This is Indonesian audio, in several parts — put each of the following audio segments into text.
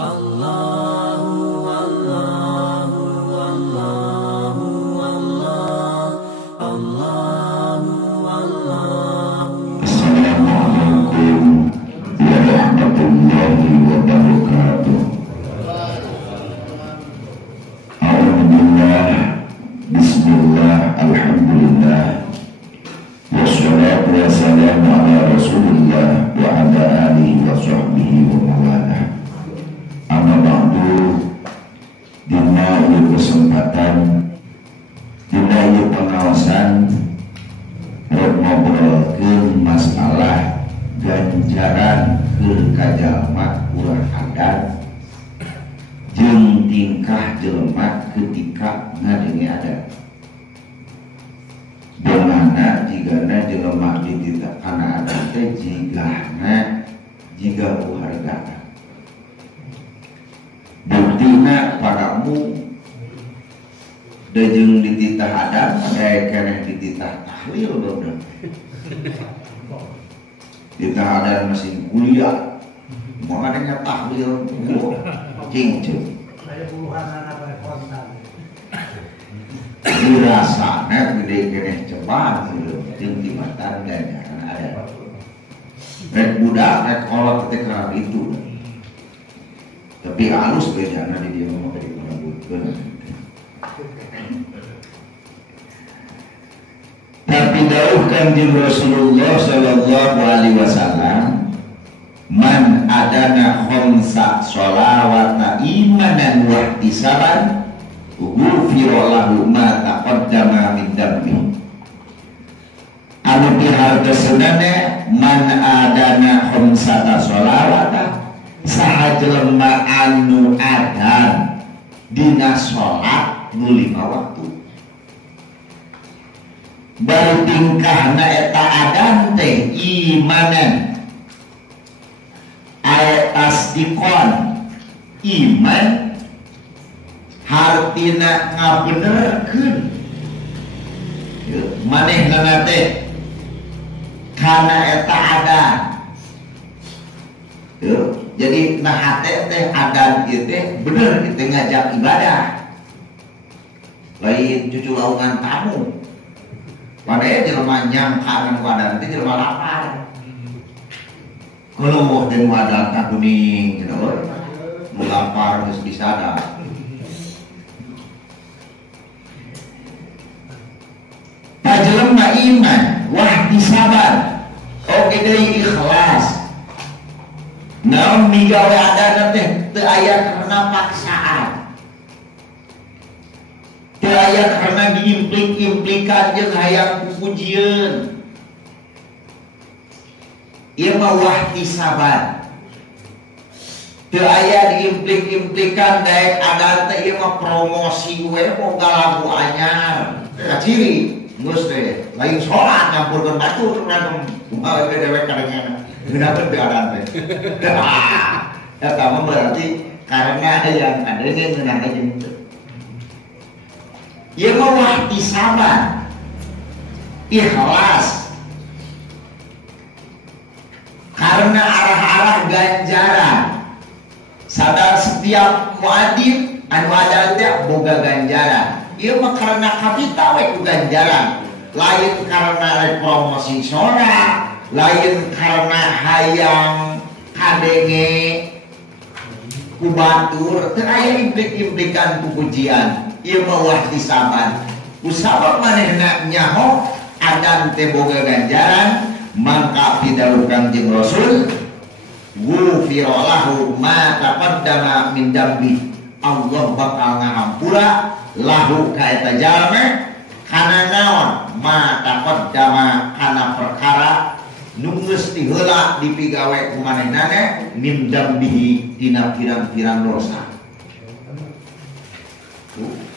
Allahu Allahu Allahu Allah Allahu Allahu. Assalamualaikum warahmatullahi wabarakatuh. Alhamdulillah, bismillah, alhamdulillah, wassalatu wassalamu ala rasulillah wa ala alihi wa sahbihi wa mawalah. Amma ba'du, dina ieu kesempatan, dina ieu pengawasan ngobrolkeun masalah ganjaran keur kajalma ulah adat jeung tingkah jelema ketika ngadenge adat. Bagaimana jigana jelema dititah kana adat teh jiga uhargaan. Buktina padamu dejeng dititah adat keneh dititah tahlil bener. Dititah adat masih kuliah mau adanya tahlil cincin dirasana gede keneh cepat jeung timatan ganjaran adat. Rek budak rek kolot ketika itu tapi halus bedana di dia mau dari menebutkan. Tapi dawuhkan jeung Rasulullah sallallahu alaihi wasallam, man adana khamsa sholawata imanan wa ihtisaban ghufira lahu ma taqaddama min dambi. Anu pihartoseunana man adana khamsata sholawata saha jelema anu adan dina sholat nu 5 waktu. Baru tingkahna eta adan teh imanan aya tasdikon iman hartina ngabenerkeun manehna teh kana eta adan. Jadi nah hati teh adan ieu teh bener kita ngajak ibadah. Lain cucu laungan tamu. Padahal jelema nyangka ngan adan teh jelema lapar. Kalau teh adan tak kuning gitu. Nu lapar geus disada. Jelema iman wah disabar. Oke deui ikhlas. Naon migawe adat teh teu aya karena paksaan, teu aya karena diimplik-implikan jeung hayang pupujieun. Ieu mah wahtisaban, teu aya diimplik-implikan daek adat teh ieu mah promosi we boga lagu anyar. Kaciri geus teh lain salat nyampurkeun batur urang kumaha we dewek kadengana. Kenapa adat teh? Eta mah berarti karena yang adanya ngeunah jeung teu. Ieu mah wahtisaban, ikhlas. Karena arah-arah ganjaran. Sadar setiap muadzin anu adat teh boga ganjaran. Ieu mah karena kapita we ku ganjaran. Lain karena promosi sholat, lain karena hayang kadenge ku batur, teu aya implik-implikan ku pujian. Ieu mah wahtisaban. Kusabab manehna nyaho adan teh boga ganjaran, mangka pidawuhkan jeung Rasul, ghufira lahu ma taqaddama min dambi. Allah bakal ngahampura lahu ka eta jalma kana naon ma taqaddama kana perkara nu geus diheula dipigawe ku manehna min dambihi dina pirang-pirang dosa.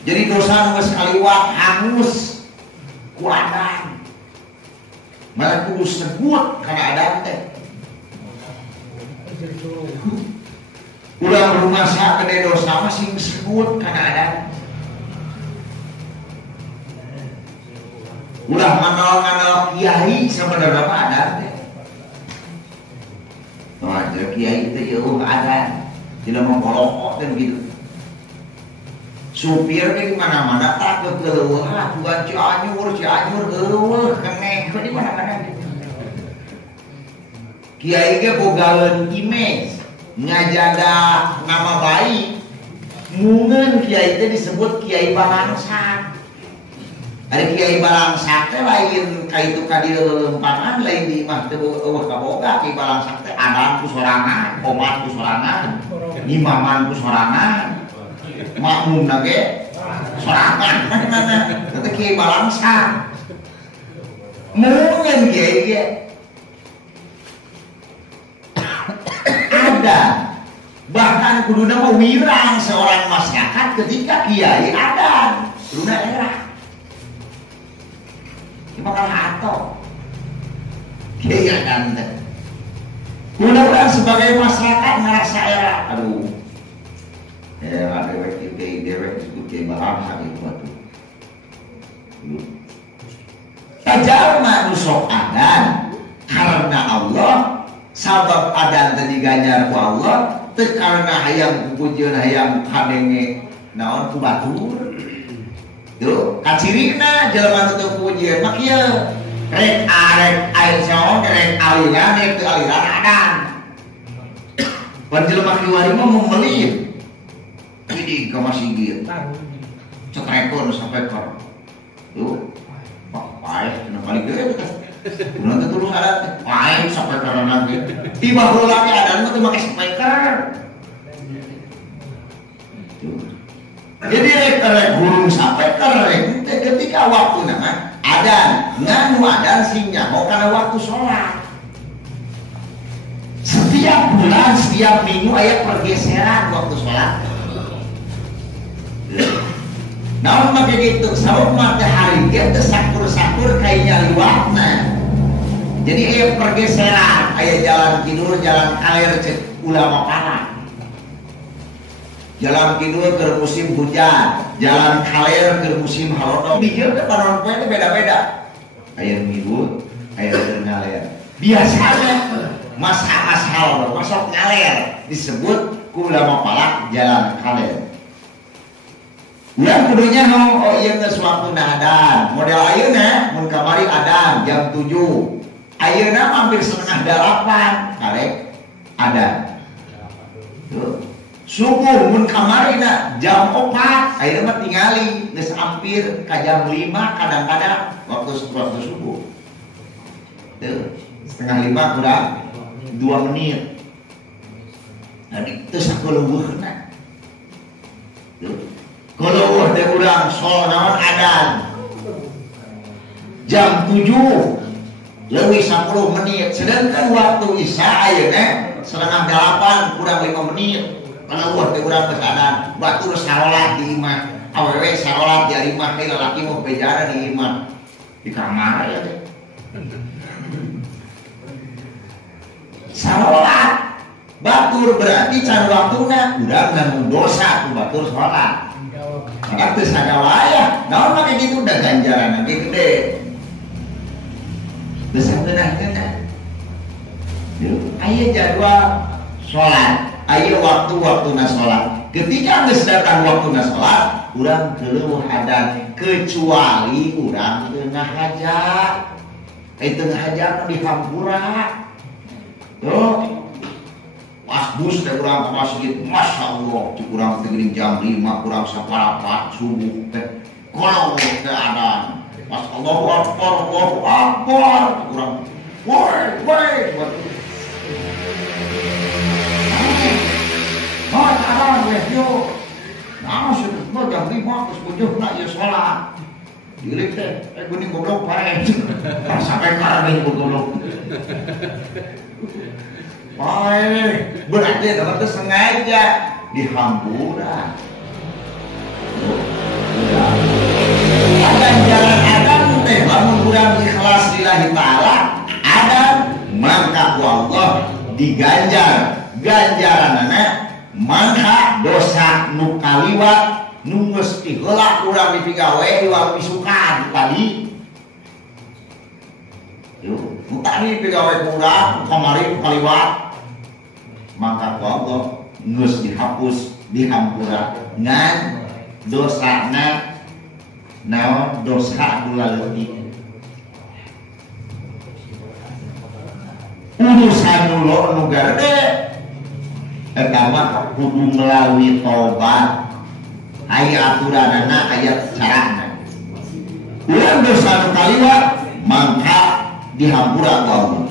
Jadi dosa nu geus kaliwat hangus ku adan. Malah kudu sebut kana adan teh. Ulah rumasa gede dosa mah sing sebut kana adan. Ulah nganal-nganal kiai sebenarnya adat teh. Wah, kiai itu ya adat. tidak membolok dan gitu. Supir di mana-mana takut keluar, bukan Cianjur, keneng di mana-mana gitu. Kiai ge bogaeun image, ngajaga nama baik. Mungkin kiai itu disebut Kiai Balangsak. Ada Kiai Balangsak teh lain kaitu ka di leuleumpangan, lain di imah teu eueuh kaboga. Kiai Balangsak teh adan ku sorangan, omat ku sorangan, imaman ku sorangan, makmum ge sorangan. Eta Kiai Balangsak. Mungkin kiai ge ada, bahkan kuduna mau wirang seorang masyarakat ketika kiai ada kuduna era ini bakal hato kiai ada teh mudah-mudahan sebagai masyarakat ngerasa era aduh era dewek disebut kiai Balangsak itu batu tajam nusok adan karena Allah sabab adan tadi ganjar ku Allah teu karena hayang pujeun hayang kadenge naon ku batur. Tuh, kacirina jelema teu pujeun mah kieu rek air saon rek aliran rek teu aliran adan. Pan jelema kiwari mah memelih. Ini ka masjid. Cetrekon sampai ke. Tuh, pae cenah balik deui teh. Udah terus ada lain sampai karena tiba bola ada itu pakai speaker. Jadi rek burung sampai kerek ketika waktu nama ada nganu ada sinya mau karena waktu sholat. Setiap bulan setiap minggu ayat pergeseran waktu sholat. Nah, maka gitu, sabab matahari dia tersakur-sakur kayaknya liwatna. Jadi ayat pergeseran, ayat jalan tidur, jalan kalir cek ulama para. Jalan tidur ke musim hujan, jalan kalir ke musim halodo. Dia ke panon poe beda-beda. Ayat minggu, ayat ngalir. Biasanya masa halodo, masuk ngalir disebut ulama para jalan kalir. Yang kudunya oh iya geus waktu adan. Model ayeuna mun kamari adan jam 7. Ayeuna hampir setengah 8 karek adan. Tuh. Subuh mun kamarina jam 4, ayeuna mah tingali geus hampir ka jam 5 kadang-kadang waktu subuh. Tuh, setengah 5 kurang 2 menit. Nah, itu sakeuleuweuna. Tuh. Kalau udah kurang soal adan jam 7 lebih 10 menit, sedangkan waktu isya ayeuna setengah 8 kurang 5 menit. Kalau udah kurang keadaan batur salat di imah awewe salat di imah he lalaki mau bejara di imah di kamar ya teh salat batur berarti can waktuna udah nanggung dosa ku batur salat. Maka itu sagawaya, naon maka gitu udah ganjaran nanti gede. Besar genah-genah. Ayo jadwal sholat, ayo waktu-waktuna sholat. Ketika geus datang waktuna sholat, urang keuleuh adan kecuali urang tengah hajat. Tengah hajat di hampura. Tuh. Pas bus teh urang ka masjid, masyaallah, cik urang teh geuning jam 5 kurang saparapat subuh teh. Kalau teh adan, pas Allahu Akbar, cik urang. Woi. Nah, adan weh yo. Nah, sudah jam 5 geus bujukna ieu salat. Dilik teh, geuning goblok pae. Sampai karang goblok. Berarti dapat itu sengaja dihampura. Ada jalan adam teh, lamun kurang ikhlas lillahi ta'ala, ada mangka ku Allah diganjar ganjaranana mangka dosa nu kaliwat nu geus heula urang dipigawe iwal pisukan tadi. Yo, tadi pigawe kurang kamari kaliwat maka Allah geus dihapus dihampura ngan dosana naon dosa dula leutik urusan dulu nu gede eta mah kudu melalui tobat aya aturanana aya carana urang dosa nu kaliwat mangka dihampura ku Allah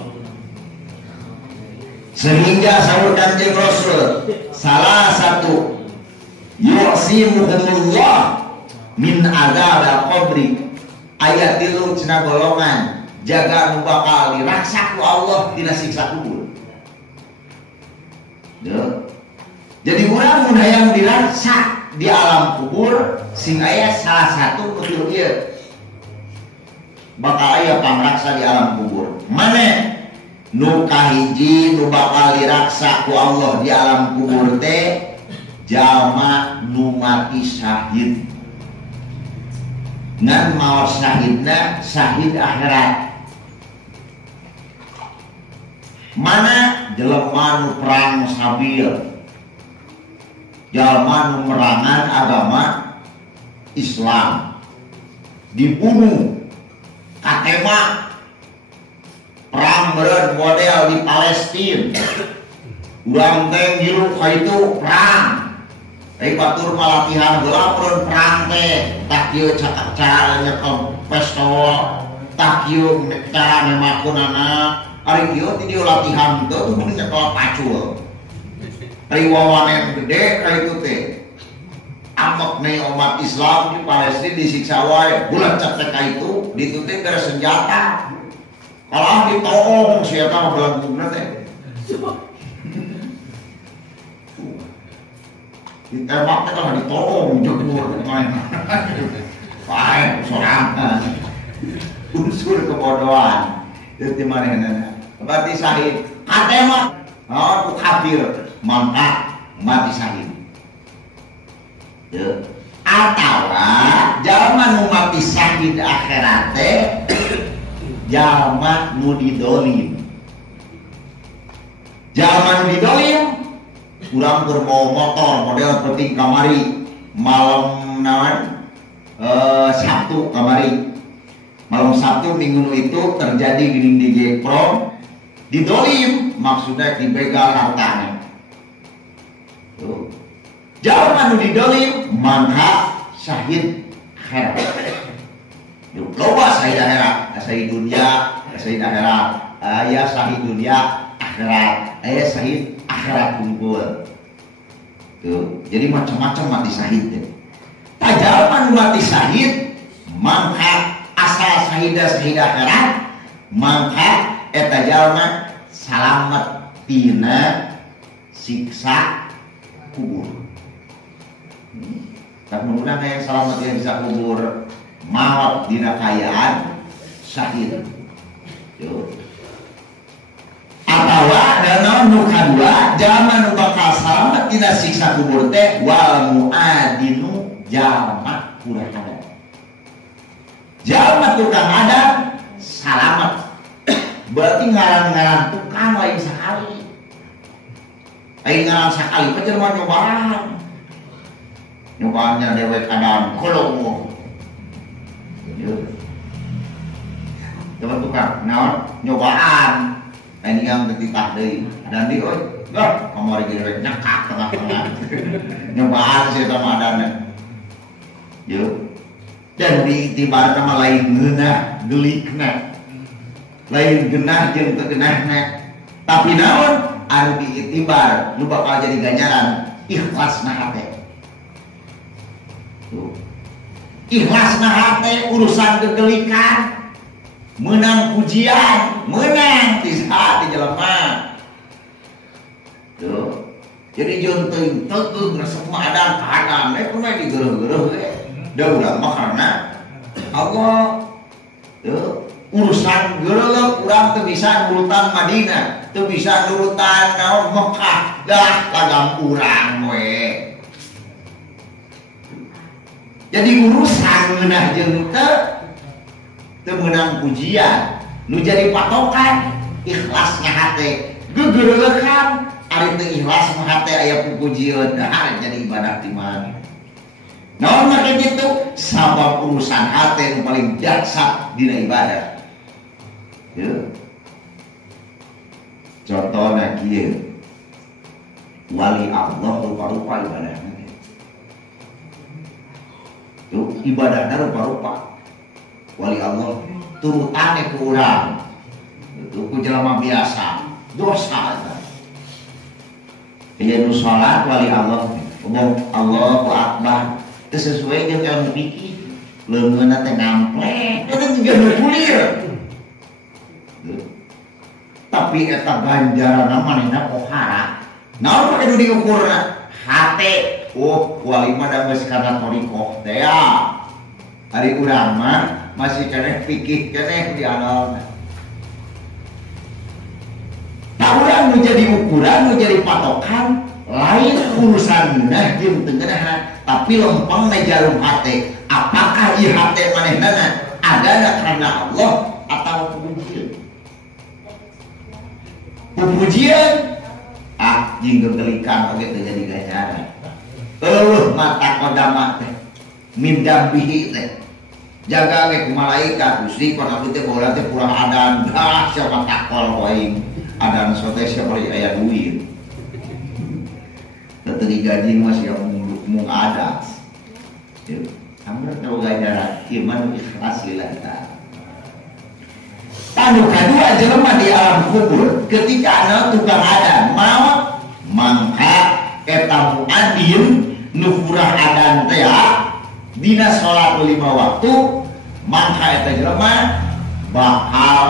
sehingga sahur Kanjeng Rasul salah satu yu'simuhumullah min adzab al-qabri ayat 3 cenah golongan jaga nu bakal diraksa ku Allah tina siksa kubur. Jadi urang mun hayang diraksa di alam kubur sing aya salah satu betul ieu bakal aya pangraksa di alam kubur. Mane nu kahiji nu bakal diraksa ku Allah di alam kubur teh jalma nu mati syahid. Ngan maot syahidna syahid akhirat. Mana jelema nu perang sabil, jelema nu merangan agama Islam, dibunuh, katema perang meureun model di Palestina, urang teh ngilu ka itu perang. Batur malatihan heula peureun perang teh, tak kieu cara nyekel pistol, tak kieu cara nembakkeunana. Ari kieu ti dieu latihan teh tuh mending nyekel pacul. Ari wawanen gede ka itu teh. Ampek nih umat Islam di Palestina disiksa wae, bulan cek ka itu ditutin dari senjata. Kalau ditoong sia eta belengguna teh. Ditembak teh kalau ditoong jemur main. Bae sorangan. Unsur kebodohan. Itu manehna. Berarti syahid. Katema oh kafir mangka mati syahid. Ya. Atawa jalma nu mati syahid akhirat teh jalma nu didolim. Jalma nu didolim urang keur bawa motor model penting kamari malam naon Sabtu kamari. Malam Sabtu minggu itu terjadi gini di Jeprom didolim maksudnya dibegal hartanya. Jalma nu didolim mangka syahid akhirat. Loba syahid akhirat, syahid dunia, syahid akhirat, aya syahid dunia akhirat, aya syahid akhirat kumpul. Tuh, jadi macam-macam mati syahid. Ta jalma nu mati syahid mangka asal syahidah akhirat mangka eta jalma salamet tina siksa kubur. Tak mudah yang salamet tina siksa kubur maut dina kayaan syahid. Atawa dan nu kadua jalma nu bakal salamet tina siksa kubur teh wal muadinu jalma kurang ada. Jalma tukang ada salamet. Berarti ngaran-ngaran tukang lain sekali. Lain ngaran sekali pajar mah nyobaan. Nyobaannya dewek kadang kolongo. Teman tukang naon nyobaan. Lain yang ketitah deui. Dan di euy, gah kamari dewek nyekak tengah-tengah. Nyobaan sih sama adana. Yo. Dan diitibar nama lain ngeunah gelikna lain genah jeung teu genahna tapi naon anu diitibar nu bakal jadi ganjaran ikhlasna hate. Ikhlasna hate urusan kegelikan menang pujian menang di saat di jelema tuh jadi jonteung teukeung semua adam kumaha digeureuh-geureuh we. Daulah karena Allah urusan geuleuh urang teu bisa nurutan Madinah, teu bisa nurutan naon Mekah, dah lagam urang we. Jadi urusan ngeunah jeung teu meunang pujian, nu jadi patokan ikhlasnya hate, gegeureuhan ari teu ikhlas mah hate aya pupujieun jadi ibadah di mana. Naon make kitu? Sabab urusan hate nu paling dasar dina ibadah. Ye. Contohna kieu. Wali Allah rupa-rupa ibadahna. Tuh ibadahna rupa-rupa. Wali Allah turutane ku urang. Itu ku jelema biasa, dosa eta. Ieu nu salat wali Allah, ngomong Allahu Akbar, teu sesuai jeung ilmu fikih. Leungeunna teh ngamplek, eta juga nu kulir. Tapi eta ganjaranna manehna pohara. Naon pake nu diukurna? Hate. Oh, wali mah da geus kana thariqah teh ya. Ari urang mah masih keneh fikih keneh di analna. Urang nu jadi ukuran, nu jadi patokan lain urusanna jeung teu ngeunahan, tapi lempeng na jarum hate. Apakah ieu hate manehna adana karena Allah atau pujian? Pujian jeung gelikan oge teu jadi ganjaran. Mata kodama teh mindam bihi teh jaga ge ku malaikat Gusti kon abdi teh bola teh kurang adan dah siapa takol poing adan sote siapa aya duit teu digaji mah sia mung ada amr teu ganjaran ieu mah ikhlas lillahi. Anu kadua jelema di alam kubur ketika tukang adan maot mangka eta muadzin nu furah adan teh dina salat 5 waktu mangka eta jelema bakal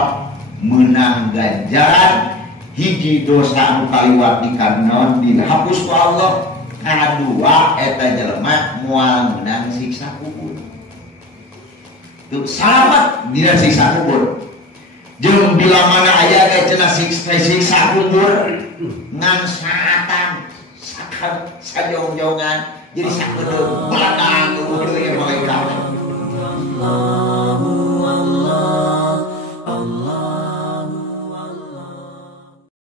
meunang ganjaran hiji dosa anu kaliwat dikanon dihapus ku Allah, kadua eta jelema moal meunang siksa kubur. Tuh selamat dina siksa kubur. Jeung bila mana aya ge cenah siksa kubur ngan saatan sajong-jongan jadi sakedeung badan kudu ieu malaikat